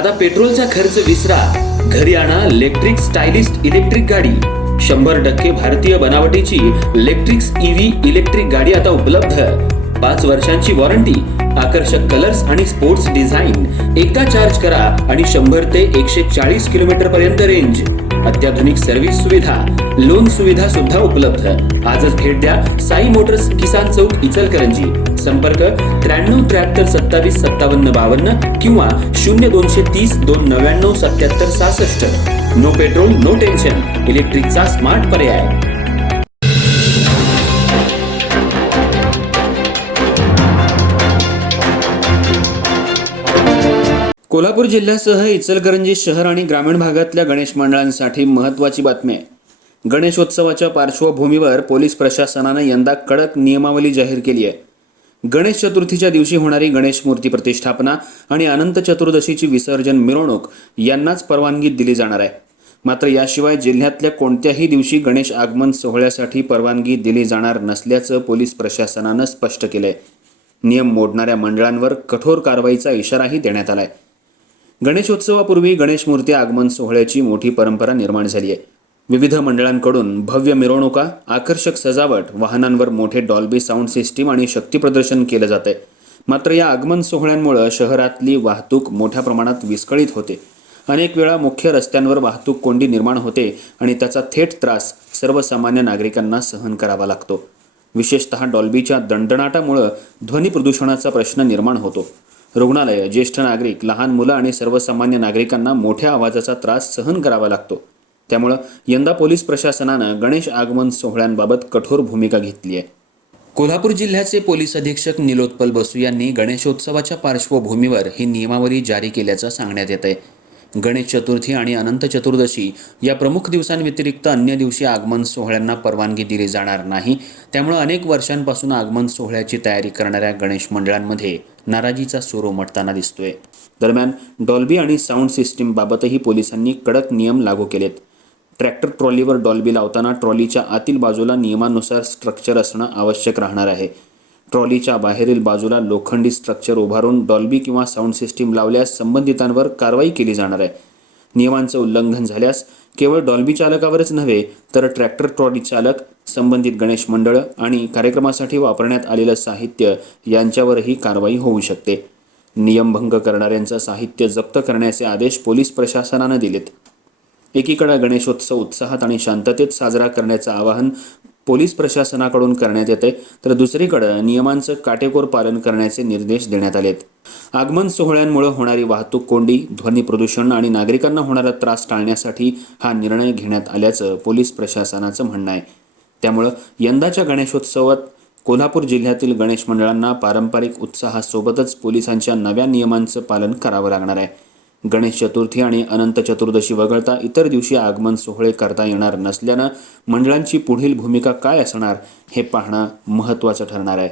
आता पेट्रोलचा खर्च विसरा, घरी आणा इलेक्ट्रिक स्टायलिस्ट इलेक्ट्रिक गाडी। 100% भारतीय बनावटीची इलेक्ट्रिक्स ईव्ही इलेक्ट्रिक गाडी आता उपलब्ध। 5 वर्षांची वॉरंटी, आकर्षक कलर्स आणि स्पोर्ट्स डिझाइन। एकदा चार्ज करा आणि 100 ते 140 किलोमीटर पर्यंत रेंज। अत्याधुनिक सर्व्हिस सुविधा, लोन सुविधा सुद्धा उपलब्ध। आजच भेट द्या साई मोटर्स, किसान चौक, इचलकरंजी। संपर्क 93 73 27 57 52 किंवा 0230 299 77 66। नो पेट्रोल नो टेन्शन, इलेक्ट्रिकचा स्मार्ट पर्याय। कोल्हापूर जिल्ह्यासह इचलकरंजी शहर आणि ग्रामीण भागातल्या गणेश मंडळांसाठी महत्त्वाची बातमी आहे। गणेशोत्सवाच्या पार्श्वभूमीवर पोलीस प्रशासनाने यंदा कडक नियमावली जाहीर केली आहे। गणेश चतुर्थीच्या दिवशी होणारी गणेश मूर्ती प्रतिष्ठापना आणि अनंत चतुर्दशीची विसर्जन मिरवणूक यांनाच परवानगी दिली जाणार आहे। मात्र याशिवाय जिल्ह्यातल्या कोणत्याही दिवशी गणेश आगमन सोहळ्यासाठी परवानगी दिली जाणार नसल्याचं पोलीस प्रशासनानं स्पष्ट केलंय। नियम मोडणाऱ्या मंडळांवर कठोर कारवाईचा इशाराही देण्यात आलाय। गणेशोत्सवापूर्वी गणेश मूर्ती आगमन सोहळ्याची मोठी परंपरा निर्माण झाली आहे। विविध मंडळांकडून भव्य मिरवणुका, आकर्षक सजावट, वाहनांवर मोठे डॉल्बी साऊंड सिस्टीम आणि शक्ती प्रदर्शन केलं जाते। मात्र या आगमन सोहळ्यांमुळे शहरातली वाहतूक मोठ्या प्रमाणात विस्कळीत होते। अनेक वेळा मुख्य रस्त्यांवर वाहतूक कोंडी निर्माण होते आणि त्याचा थेट त्रास सर्वसामान्य नागरिकांना सहन करावा लागतो। विशेषतः डॉल्बीच्या दणदणाटामुळे ध्वनी प्रदूषणाचा प्रश्न निर्माण होतो। रुग्णालय, ज्येष्ठ नागरिक, लहान मुलं आणि सर्वसामान्य नागरिकांना मोठ्या आवाजाचा त्रास सहन करावा लागतो। त्यामुळे यंदा पोलीस प्रशासनानं गणेश आगमन सोहळ्यांबाबत कठोर भूमिका घेतली आहे। कोल्हापूर जिल्ह्याचे पोलीस अधीक्षक निलोत्पल बसू यांनी गणेशोत्सवाच्या पार्श्वभूमीवर ही नियमावली जारी केल्याचं सांगण्यात येत आहे। गणेश चतुर्थी आणि अनंत चतुर्दशी या प्रमुख दिवसांव्यतिरिक्त अन्य दिवशी आगमन सोहळ्यांना परवानगी दिली जाणार नाही। त्यामुळे अनेक वर्षांपासून आगमन सोहळ्याची तयारी करणाऱ्या गणेश मंडळांमध्ये नाराजीचा सूर उमटताना दिसतोय। दरम्यान डॉल्बी आणि साऊंड सिस्टीम बाबतही पोलिसांनी कडक नियम लागू केलेत। ट्रॅक्टर ट्रॉलीवर डॉल्बी लावताना ट्रॉलीच्या आतील बाजूला नियमानुसार स्ट्रक्चर असणं आवश्यक राहणार आहे। ट्रॉलीच्या बाहेरील बाजूला लोखंडी स्ट्रक्चर उभारून डॉल्बी किंवा साऊंड सिस्टीम लावल्यास संबंधितांवर कारवाई केली जाणार आहे। नियमांचं उल्लंघन झाल्यास केवळ डॉल्बी चालकावरच नव्हे तर ट्रॅक्टर ट्रॉली चालक, संबंधित गणेश मंडळ आणि कार्यक्रमासाठी वापरण्यात आलेलं साहित्य यांच्यावरही कारवाई होऊ शकते। नियमभंग करणाऱ्यांचं साहित्य जप्त करण्याचे आदेश पोलीस प्रशासनानं दिलेत। एकीकडे गणेशोत्सव उत्साहात आणि शांततेत साजरा करण्याचं आवाहन पोलीस प्रशासनाकडून करण्यात येते, तर दुसरीकडे नियमांचं काटेकोर पालन करण्याचे निर्देश देण्यात आलेत। आगमन सोहळ्यांमुळे होणारी वाहतूक कोंडी, ध्वनी प्रदूषण आणि नागरिकांना होणारा त्रास टाळण्यासाठी हा निर्णय घेण्यात आल्याचं पोलीस प्रशासनाचं म्हणणं आहे। त्यामुळे यंदाच्या गणेशोत्सवात कोल्हापूर जिल्ह्यातील गणेश मंडळांना पारंपरिक उत्साहासोबतच पोलिसांच्या नव्या नियमांचं पालन करावं लागणार आहे। गणेश चतुर्थी आणि अनंत चतुर्दशी वगळता इतर दिवशी आगमन सोहळे करता येणार नसल्यानं मंडळांची पुढील भूमिका काय असणार हे पाहणं महत्त्वाचं ठरणार आहे।